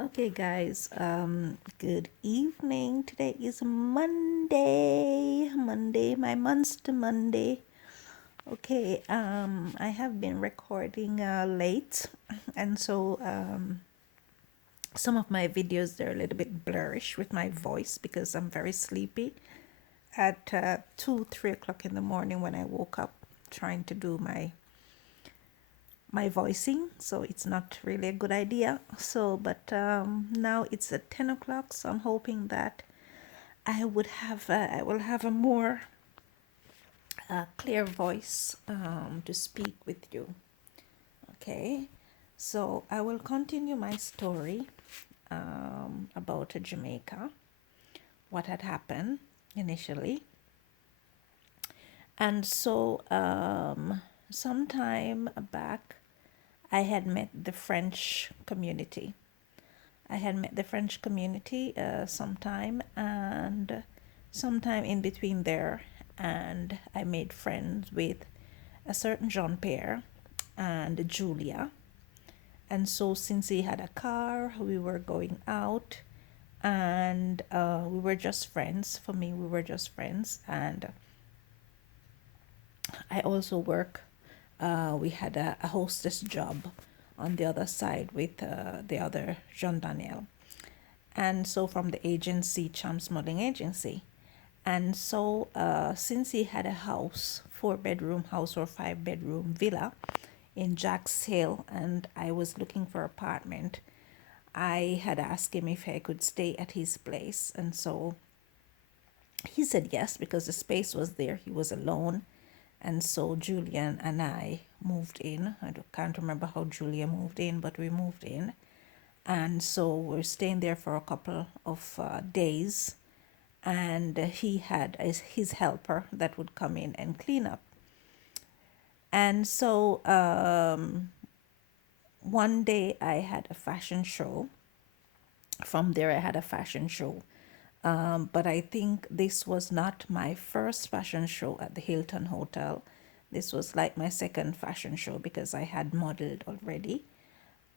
Okay, guys, good evening. Today is Monday. Monday, my monster Monday. Okay, I have been recording late, and so some of my videos they're a little bit blurrish with my voice because I'm very sleepy at 2, 3 o'clock in the morning when I woke up trying to do my voicing, so it's not really a good idea. So, but now it's at 10 o'clock, so I'm hoping that I will have a more clear voice to speak with you. Okay, so I will continue my story about Jamaica, what had happened initially, and so sometime back, I had met the French community. I had met the French community sometime, and sometime in between there, and I made friends with a certain Jean Pierre and Julia. And so, since he had a car, we were going out, and we were just friends. For me, we were just friends, and I also work. We had a hostess job on the other side with the other Jean Daniel. And so from the agency, Champs Modeling Agency. And so since he had a house, 4 bedroom house or 5 bedroom villa in Jack's Hill, and I was looking for apartment, I had asked him if I could stay at his place. And so he said yes because the space was there. He was alone. And so Julian and I moved in. Can't remember how Julia moved in, but we moved in. And so we're staying there for a couple of days. And he had his helper that would come in and clean up. And so one day I had a fashion show. From there, I had a fashion show. But I think this was not my first fashion show at the Hilton Hotel. This was like my second fashion show because I had modeled already.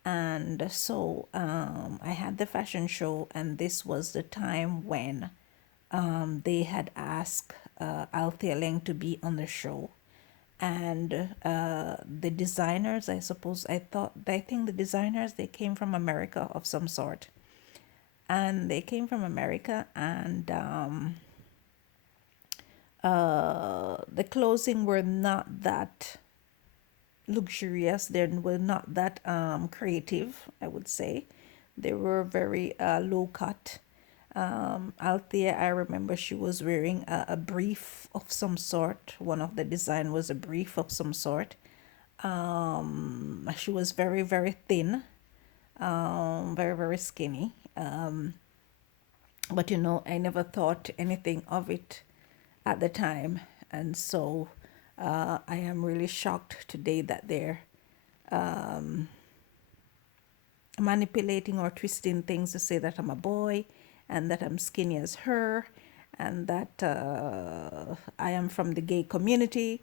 And so I had the fashion show, and this was the time when they had asked Althea Leng to be on the show. And the designers, I think the designers, they came from America of some sort. And they came from America, and the clothing were not that luxurious. They were not that creative, I would say. They were very low cut. Althea, I remember she was wearing a brief of some sort. One of the design was a brief of some sort. She was very, very thin, very, very skinny. But I never thought anything of it at the time. And so I am really shocked today that they're manipulating or twisting things to say that I'm a boy and that I'm skinny as her and that I am from the gay community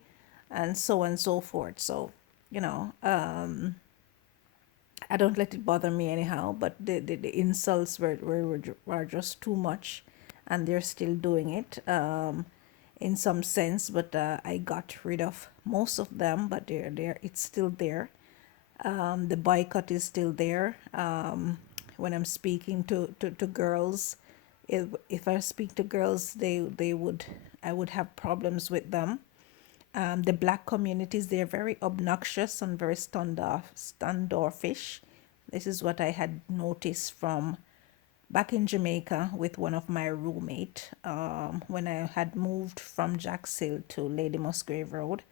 and so on and so forth. So, you know, I don't let it bother me anyhow, but the insults were just too much, and they're still doing it in some sense. But I got rid of most of them, but it's still there. The boycott is still there. When I'm speaking to girls, if I speak to girls, they would I would have problems with them. The black communities, they're very obnoxious and very standoffish. This is what I had noticed from back in Jamaica with one of my roommate when I had moved from Jack's Hill to Lady Musgrave Road.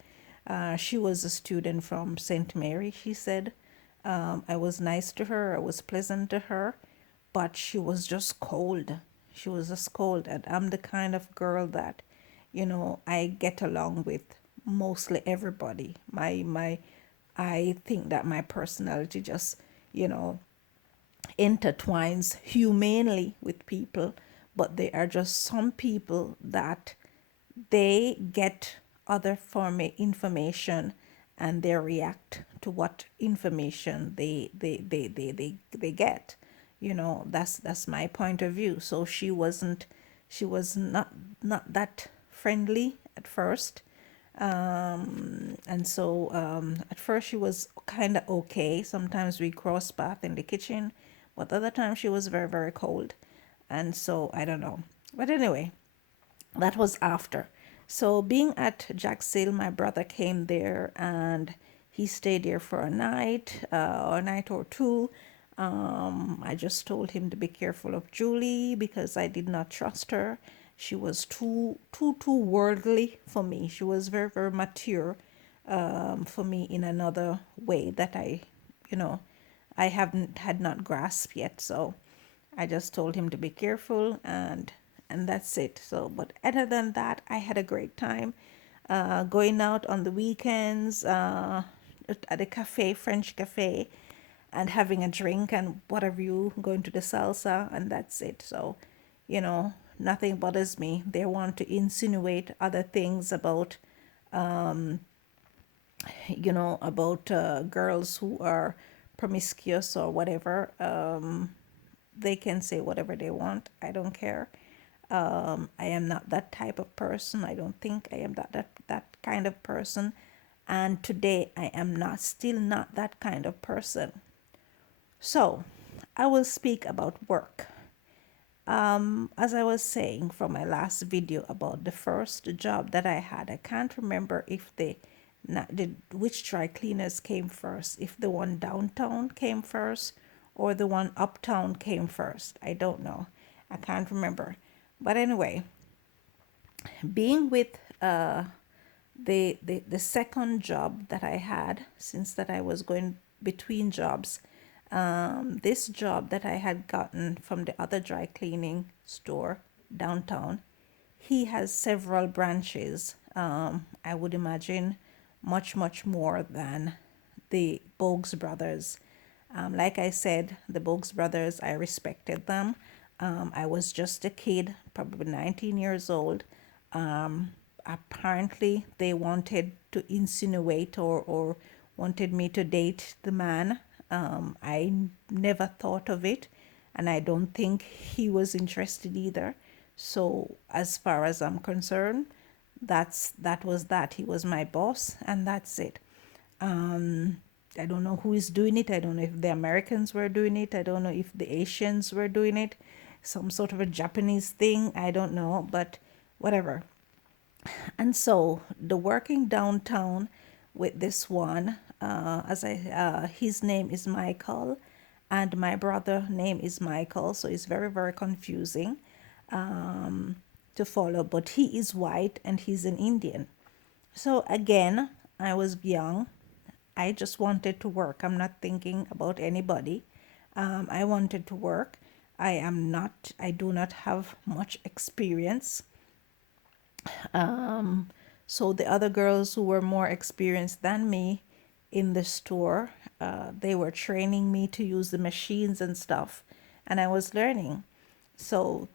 She was a student from St. Mary, she said. I was nice to her, I was pleasant to her, but she was just cold. She was just cold. And I'm the kind of girl that, I get along with mostly everybody. I think that my personality just, you know, intertwines humanely with people, but there are just some people that they get other form of information and they react to what information they get. That's my point of view. So she was not that friendly at first. And so at first she was kind of okay. Sometimes we cross path in the kitchen, but other times she was very, very cold. And so I don't know. But anyway, that was after. So being at Jack Sale, my brother came there and he stayed there for a night or two. I just told him to be careful of Julie because I did not trust her. She was too worldly for me. She was very, very mature for me in another way that you know, I haven't had not grasped yet. So I just told him to be careful and that's it. So, but other than that, I had a great time going out on the weekends at a cafe, French cafe, and having a drink and whatever you going to the salsa and that's it. So, nothing bothers me. They want to insinuate other things about girls who are promiscuous or whatever. They can say whatever they want. I don't care. I am not that type of person. I don't think I am that kind of person. And today I am still not that kind of person. So I will speak about work. As I was saying from my last video about the first job that I had, I can't remember if which dry cleaners came first, if the one downtown came first or the one uptown came first. I don't know. I can't remember. But anyway, being with the second job that I had, since that I was going between jobs, this job that I had gotten from the other dry cleaning store downtown, he has several branches. I would imagine much, much more than the Bogues brothers. Like I said, the Bogues brothers, I respected them. I was just a kid, probably 19 years old. Apparently, they wanted to insinuate or wanted me to date the man. I never thought of it, and I don't think he was interested either. So, as far as I'm concerned, that was that. He was my boss, and that's it. I don't know who is doing it. I don't know if the Americans were doing it. I don't know if the Asians were doing it. Some sort of a Japanese thing. I don't know, but whatever. And so the working downtown with this one, his name is Michael, and my brother name is Michael, so it's very, very confusing to follow. But he is white and he's an Indian. So again, I was young. I just wanted to work. I'm not thinking about anybody. I wanted to work. I do not have much experience. So the other girls who were more experienced than me in the store, they were training me to use the machines and stuff, and I was learning. So,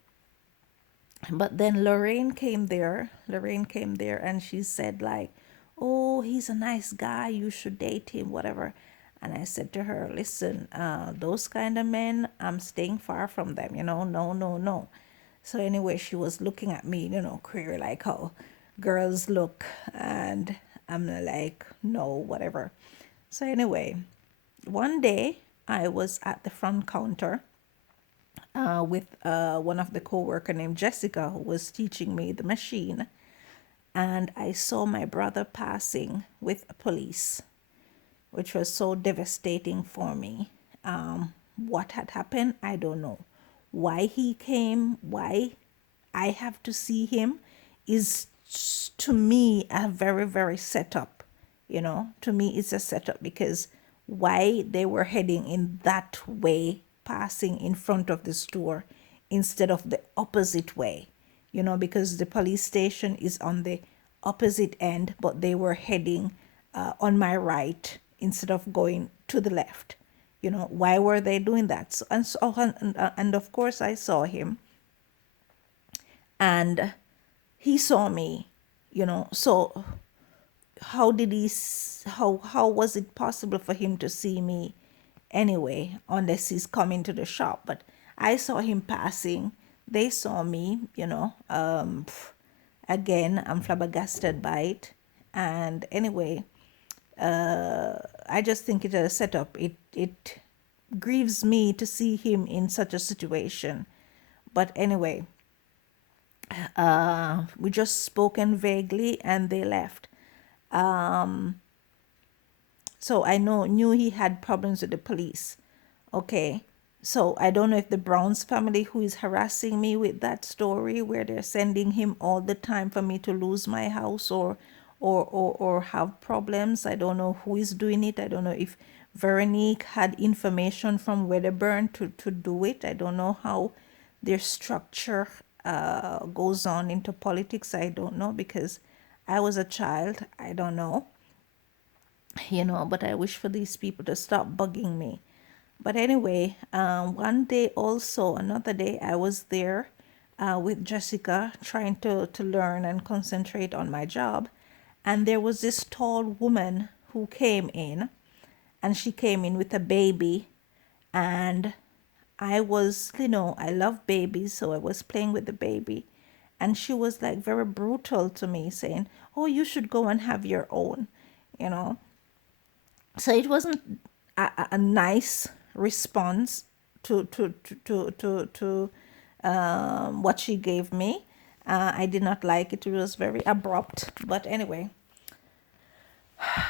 but then Lorraine came there and she said like, "Oh, he's a nice guy. You should date him, whatever." And I said to her, "Listen, those kind of men, I'm staying far from them. No, no, no." So anyway, she was looking at me, queer, like how girls look, and I'm like, no, whatever. So anyway, one day I was at the front counter with one of the co-worker named Jessica who was teaching me the machine, and I saw my brother passing with a police, which was so devastating for me. What had happened, I don't know. Why he came, why I have to see him is to me a very, very setup. To me, it's a setup because why they were heading in that way, passing in front of the store instead of the opposite way, because the police station is on the opposite end, but they were heading on my right instead of going to the left. Why were they doing that? And of course I saw him and he saw me. So how did how was it possible for him to see me anyway, unless he's coming to the shop. But I saw him passing. They saw me, again, I'm flabbergasted by it. And anyway, I just think it a setup. It grieves me to see him in such a situation. But anyway, we just spoken vaguely and they left. So I knew he had problems with the police. Okay. So I don't know if the Browns family who is harassing me with that story where they're sending him all the time for me to lose my house or have problems. I don't know who is doing it. I don't know if Veronique had information from Wedderburn to do it. I don't know how their structure goes on into politics. I don't know because I was a child. I don't know, but I wish for these people to stop bugging me. But anyway, one day also, another day, I was there with Jessica trying to learn and concentrate on my job. And there was this tall woman who came in, and she came in with a baby. And I was, I love babies, so I was playing with the baby. And she was like very brutal to me, saying, "Oh, you should go and have your own," you know. So it wasn't a nice response to what she gave me. I did not like it. It was very abrupt. But anyway,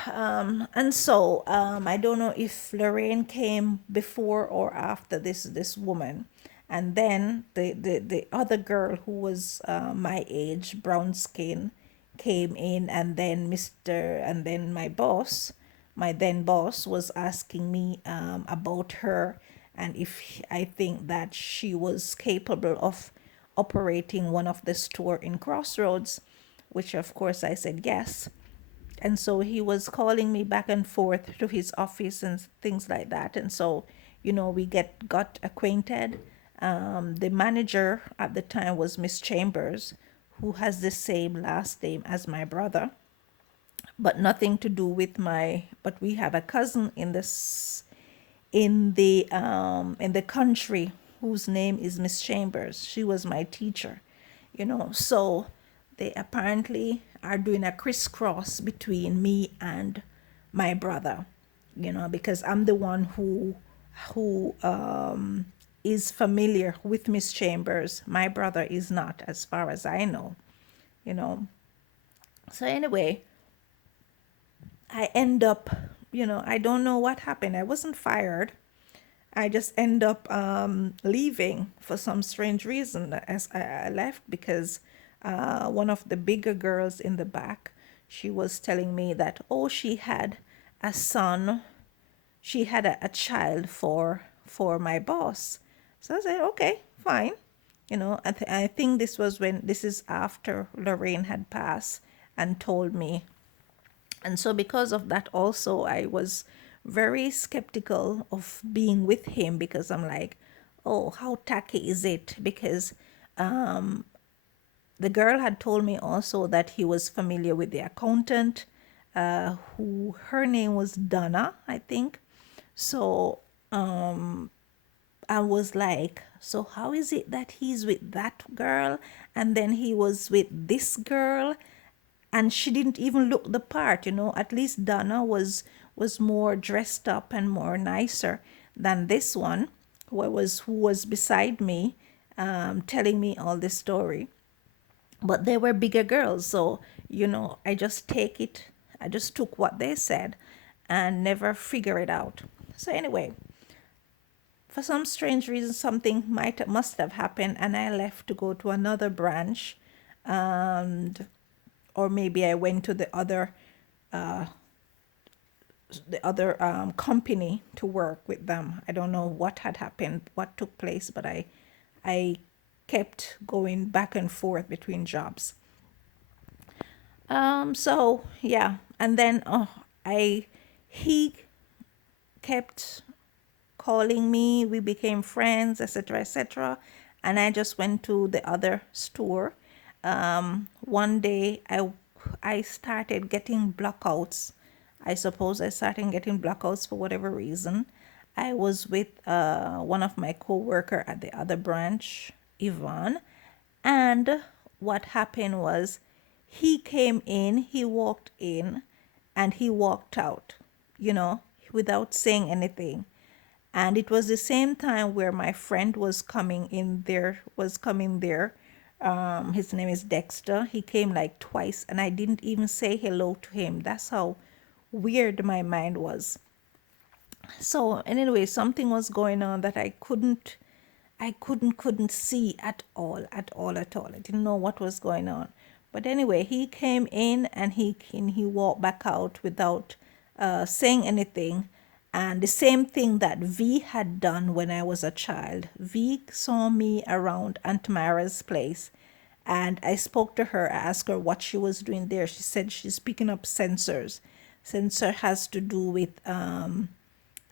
and so I don't know if Lorraine came before or after this woman. And then the other girl who was my age, brown skin, came in, and then my boss, my then boss, was asking me about her and if I think that she was capable of operating one of the store in Crossroads, which of course I said yes. And so he was calling me back and forth to his office and things like that. And so, we got acquainted. The manager at the time was Miss Chambers, who has the same last name as my brother, but nothing to do with but we have a cousin in the country whose name is Miss Chambers. She was my teacher, So they apparently are doing a crisscross between me and my brother, because I'm the one who is familiar with Miss Chambers. My brother is not, as far as I know, you know. So anyway, I end up, I don't know what happened. I wasn't fired. I just end up leaving for some strange reason. As I left because one of the bigger girls in the back, she was telling me that, oh, she had a son, she had a child for my boss. So I said, okay, fine. I think this is after Lorraine had passed and told me. And so, because of that, also, I was very skeptical of being with him because I'm like, oh, how tacky is it? Because the girl had told me also that he was familiar with the accountant, who her name was Donna, I think. So I was like, so how is it that he's with that girl and then he was with this girl? And she didn't even look the part. At least Donna was more dressed up and more nicer than this one who was beside me, telling me all this story. But they were bigger girls, so I just took what they said and never figure it out. So anyway, for some strange reason, something must have happened, and I left to go to another branch, and or maybe I went to the other company to work with them. I don't know what had happened, what took place, but I kept going back and forth between jobs. So yeah, and then I he kept calling me. We became friends, etc., etc. And I just went to the other store. One day, I started getting blackouts. I suppose I started getting blackouts for whatever reason, I was with one of my co-worker at the other branch, Yvonne, and what happened was he came in, he walked in, and he walked out, you know, without saying anything. And it was the same time where my friend was coming there. His name is Dexter. He came like twice, and I didn't even say hello to him. That's how weird my mind was. So anyway, something was going on that I couldn't see at all, at all, at all. I didn't know what was going on. But anyway, he came in and he walked back out without saying anything. And the same thing that V had done when I was a child. V saw me around Aunt Mara's place, and I spoke to her. I asked her what she was doing there. She said she's picking up sensors. Sensor has to do with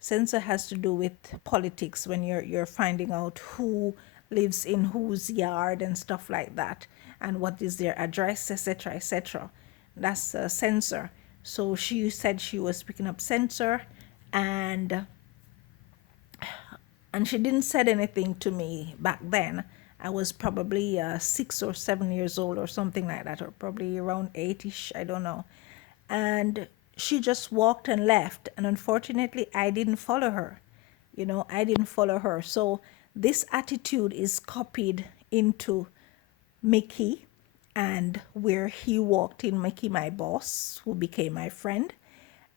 Censor has to do with politics, when you're finding out who lives in whose yard and stuff like that, and what is their address, etc., etc. That's a censor. So she said she was picking up censor, and she didn't said anything to me back then. I was probably 6 or 7 years old or something like that, or probably around 8ish, I don't know. And she just walked and left. And unfortunately, I didn't follow her. I didn't follow her. So this attitude is copied into Mickey, and where he walked in, Mickey, my boss, who became my friend,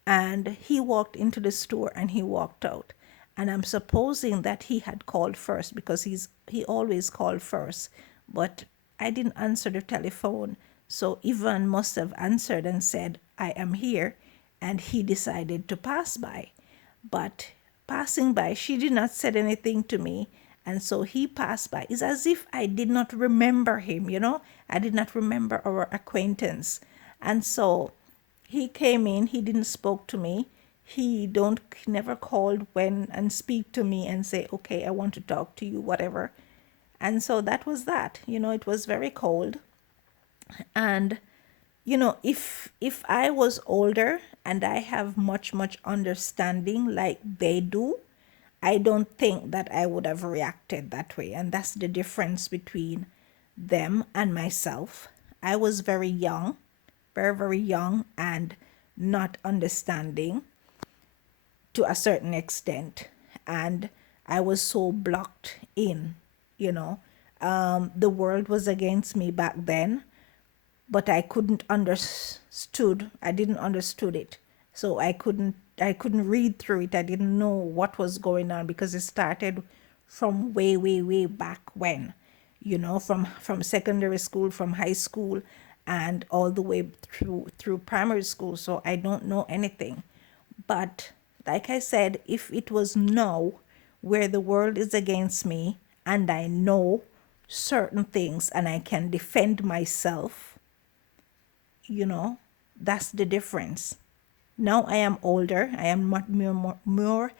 and he walked into the store and he walked out. And I'm supposing that he had called first, because he always called first. But I didn't answer the telephone. So Ivan must have answered and said, I am here. And he decided to pass by. But passing by, she did not said anything to me. And so he passed by. It's as if I did not remember him. I did not remember our acquaintance. And so he came in, he didn't spoke to me. He never called when and speak to me and say, okay, I want to talk to you, whatever. And so that was that. It was very cold. And if I was older and I have much understanding like they do, I don't think that I would have reacted that way. And that's the difference between them and myself. I was very young, very young, and not understanding to a certain extent. And I was so blocked in, you know. The world was against me back then, but I didn't understood it. So I couldn't read through it. I didn't know what was going on, because it started from way back when, from secondary school, from high school, and all the way through primary school. So I don't know anything. But like I said, if it was now, where the world is against me and I know certain things and I can defend myself, you know, that's the difference. Now I am older, I am more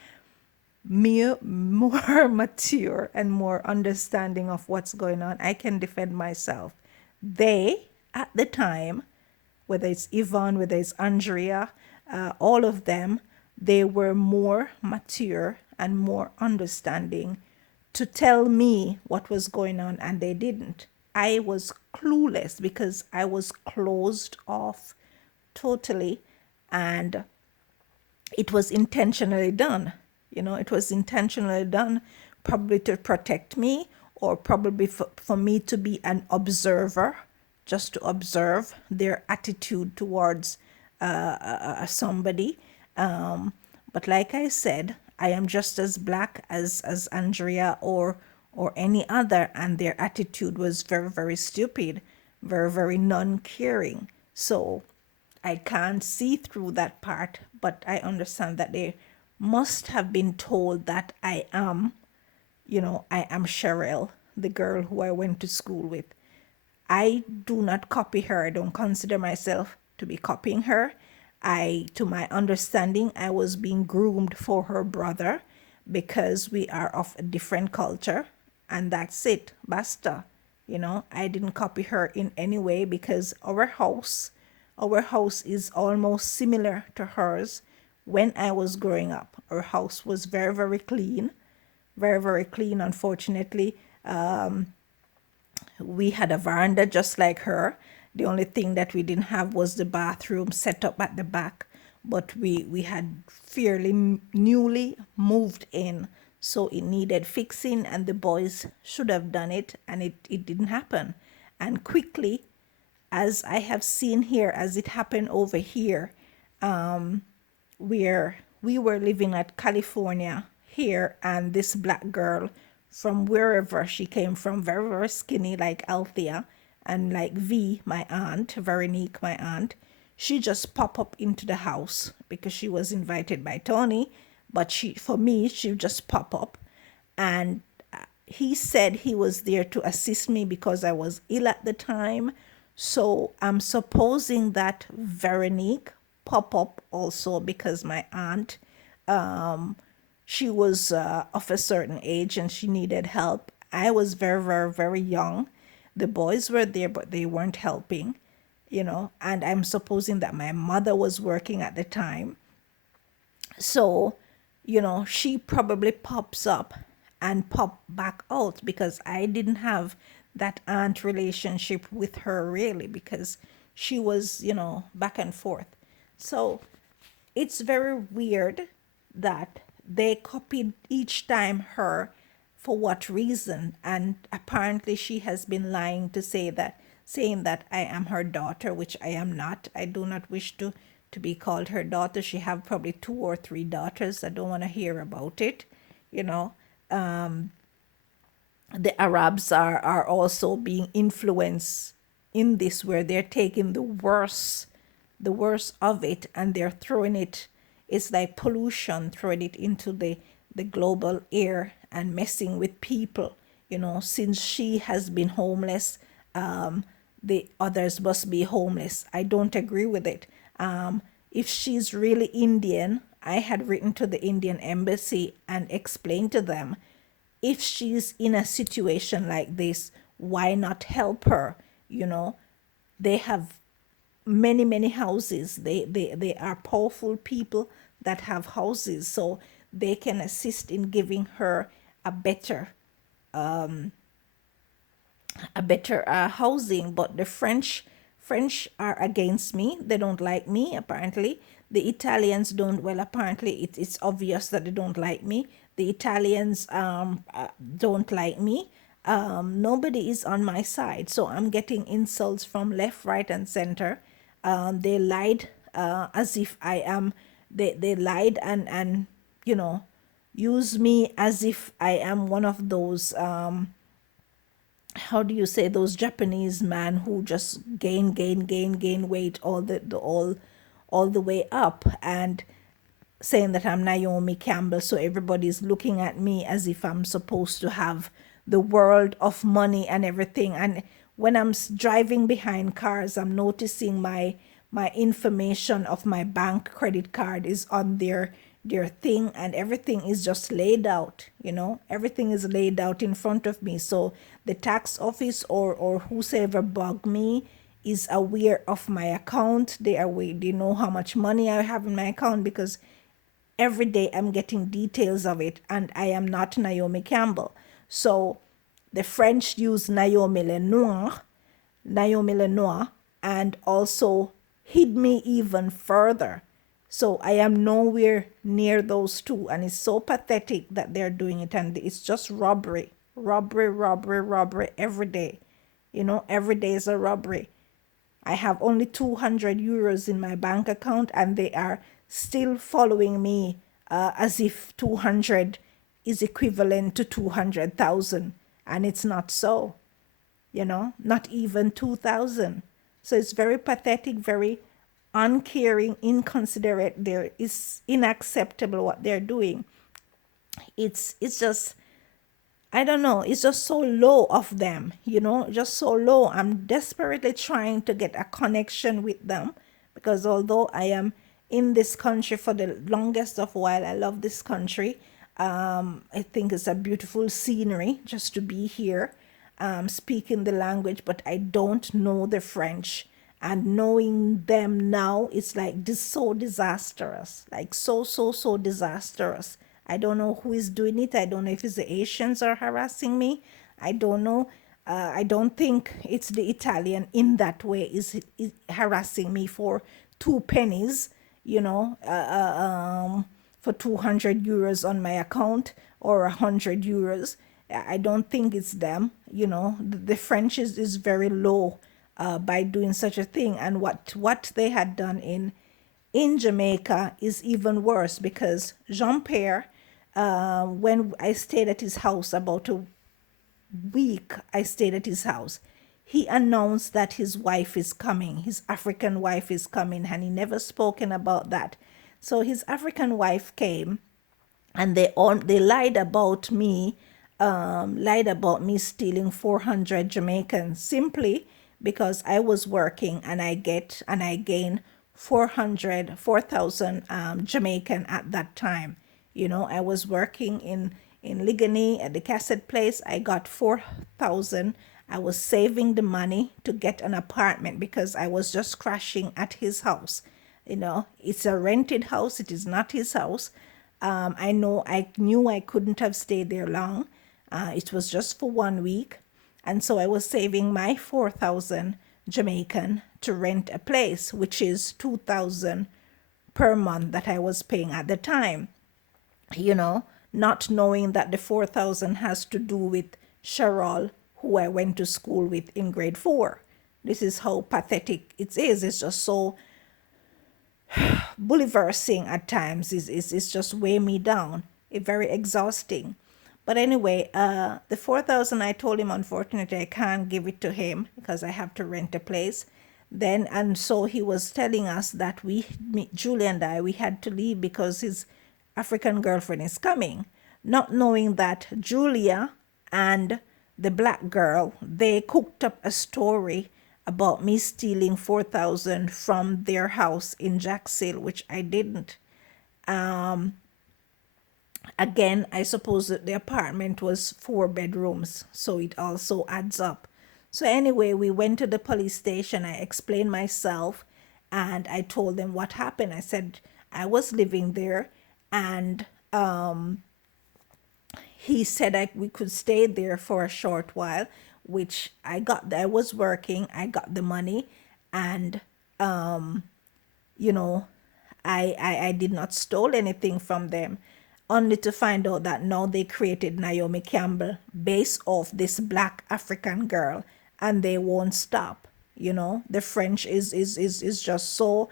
mature and more understanding of what's going on. I can defend myself. They, at the time, whether it's Yvonne, whether it's Andrea, all of them, they were more mature and more understanding to tell me what was going on, and they didn't. I was clueless because I was closed off totally, and it was intentionally done. It was intentionally done, probably to protect me, or probably for me to be an observer, just to observe their attitude towards somebody. But like I said, I am just as black as Andrea or any other, and their attitude was very stupid, very non-caring. So I can't see through that part, but I understand that they must have been told that I am Cheryl, the girl who I went to school with. I do not copy her. I don't consider myself to be copying her. To my understanding, I was being groomed for her brother because we are of a different culture, and that's it. Basta. I didn't copy her in any way, because our house is almost similar to hers. when I was growing up. Our house was very, very clean, very, very clean. Unfortunately, we had a veranda just like her. The only thing that we didn't have was the bathroom set up at the back, but we had fairly newly moved in, so it needed fixing, and the boys should have done it, and it didn't happen. And quickly, as I have seen here, as it happened over here, where we were living at California here, and this black girl from wherever she came from, very, very skinny, like Althea, and like V, my aunt, Veronique, my aunt, she just popped up into the house because she was invited by Tony, but for me, she just pop up, and he said he was there to assist me because I was ill at the time. So I'm supposing that Veronique pop up also because my aunt, she was of a certain age and she needed help. I was very, very, very young. The boys were there, but they weren't helping, and I'm supposing that my mother was working at the time. So, she probably pops up and pop back out because I didn't have that aunt relationship with her really because she was, back and forth. So it's very weird that they copied each time her for what reason, and apparently she has been lying to say that, saying that I am her daughter, which I am not. I do not wish to be called her daughter. She have probably two or three daughters. I don't want to hear about it, you know the Arabs are also being influenced in this, where they're taking the worst of it, and they're throwing it. It's like pollution, throwing it into the global air and messing with people. Since she has been homeless, the others must be homeless. I don't agree with it. If she's really Indian, I had written to the Indian embassy and explained to them, if she's in a situation like this, why not help her? They have many, many houses. They are powerful people that have houses, so they can assist in giving her a better housing. But the French are against me. They don't like me, apparently. The Italians don't. Well, apparently it's obvious that they don't like me. The Italians don't like me. Nobody is on my side, so I'm getting insults from left, right, and center. They lied, as if I am. They lied and you know use me as if I am one of those, how do you say, those Japanese man who just gain weight all the way up, and saying that I'm Naomi Campbell. So everybody's looking at me as if I'm supposed to have the world of money and everything. And when I'm driving behind cars, I'm noticing my information of my bank credit card is on their thing, and everything is just laid out. Everything is laid out in front of me. So the tax office or whosoever bug me is aware of my account. They know how much money I have in my account, because every day I'm getting details of it, and I am not Naomi Campbell. So the French use Naomi Lenoir, and also hid me even further. So I am nowhere near those two, and it's so pathetic that they're doing it, and it's just robbery, robbery, robbery, robbery every day. Every day is a robbery. I have only 200 euros in my bank account, and they are still following me, as if 200 is equivalent to 200,000. And it's not so, not even 2,000. So it's very pathetic, very uncaring, inconsiderate. There is unacceptable what they're doing. It's just, I don't know, it's just so low of them, just so low. I'm desperately trying to get a connection with them, because although I am in this country for the longest of while, I love this country. I think it's a beautiful scenery just to be here, speaking the language, but I don't know the French. And knowing them now, it's like this so disastrous, like so disastrous. I don't know who is doing it. I don't know if it's the Asians are harassing me. I don't know. I don't think it's the Italian in that way is harassing me for two pennies, you know, for 200 euros on my account or 100 euros. I don't think it's them. You know, the French is very low by doing such a thing. And what they had done in Jamaica is even worse because Jean Pierre, when I stayed at his house about a week, I stayed at his house. He announced that his wife is coming, his African wife is coming, and he never spoken about that. So his African wife came, and they lied about me stealing 400 Jamaicans simply because I was working and I gained 4,000 Jamaican at that time. You know, I was working in Ligani at the cassette place. I got 4,000. I was saving the money to get an apartment because I was just crashing at his house. You know, it's a rented house. It is not his house. I knew I couldn't have stayed there long. It was just for 1 week. And so I was saving my 4,000 Jamaican to rent a place, which is 2,000 per month that I was paying at the time, you know, not knowing that the 4,000 has to do with Cheryl, who I went to school with in grade 4. This is how pathetic it is. It's just so bullyversing at times. It's just weigh me down. It's very exhausting. But anyway, the 4,000 I told him, unfortunately, I can't give it to him because I have to rent a place. Then, and so he was telling us that Julie and I, we had to leave because his African girlfriend is coming, not knowing that Julia and the black girl, they cooked up a story about me stealing 4,000 from their house in Jacksonville, which I didn't. Again, I suppose that the apartment was 4 bedrooms, so it also adds up. So anyway, we went to the police station. I explained myself and I told them what happened. I said I was living there and he said we could stay there for a short while, which I was working, I got the money, and you know, I did not stole anything from them, only to find out that now they created Naomi Campbell based off this black African girl, and they won't stop. You know, the French is just so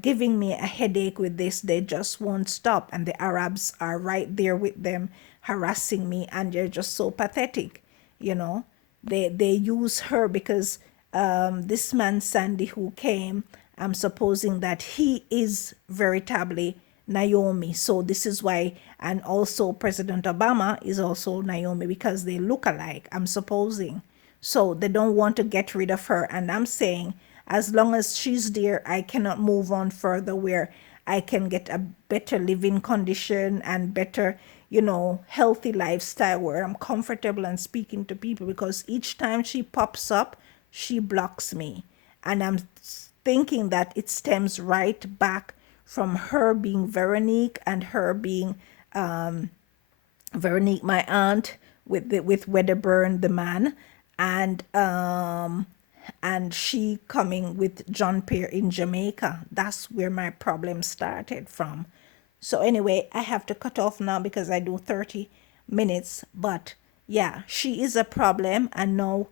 giving me a headache with this. They just won't stop, and the Arabs are right there with them, harassing me, and they're just so pathetic. You know, they use her because this man Sandy who came, I'm supposing that he is veritably Naomi. So this is why, and also President Obama is also Naomi because they look alike, I'm supposing. So they don't want to get rid of her. And I'm saying, as long as she's there, I cannot move on further where I can get a better living condition and better, you know, healthy lifestyle where I'm comfortable and speaking to people, because each time she pops up, she blocks me. And I'm thinking that it stems right back from her being Veronique and her being Veronique, my aunt, with Wedderburn, the man, and she coming with John Pierre in Jamaica. That's where my problem started from. So anyway, I have to cut off now because I do 30 minutes. But yeah, she is a problem. And now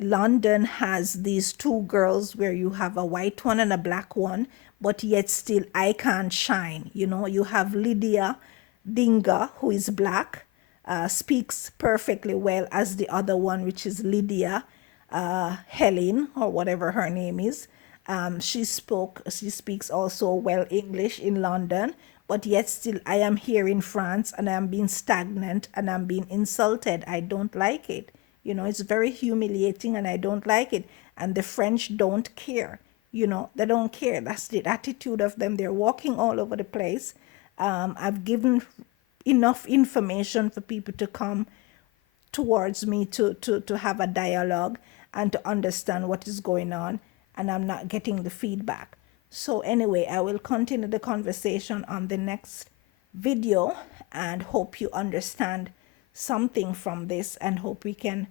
London has these two girls where you have a white one and a black one, but yet still I can't shine. You know, you have Lydia Dinga, who is black, speaks perfectly well as the other one, which is Lydia Helen, or whatever her name is. She speaks also well English in London, but yet still I am here in France and I am being stagnant and I'm being insulted. I don't like it. You know, it's very humiliating and I don't like it. And the French don't care. You know, they don't care. That's the attitude of them. They're walking all over the place. I've given enough information for people to come towards me to have a dialogue and to understand what is going on. and I'm not getting the feedback. So anyway, I will continue the conversation on the next video and hope you understand something from this and hope we can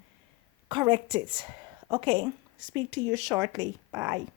correct it. Okay, speak to you shortly. Bye.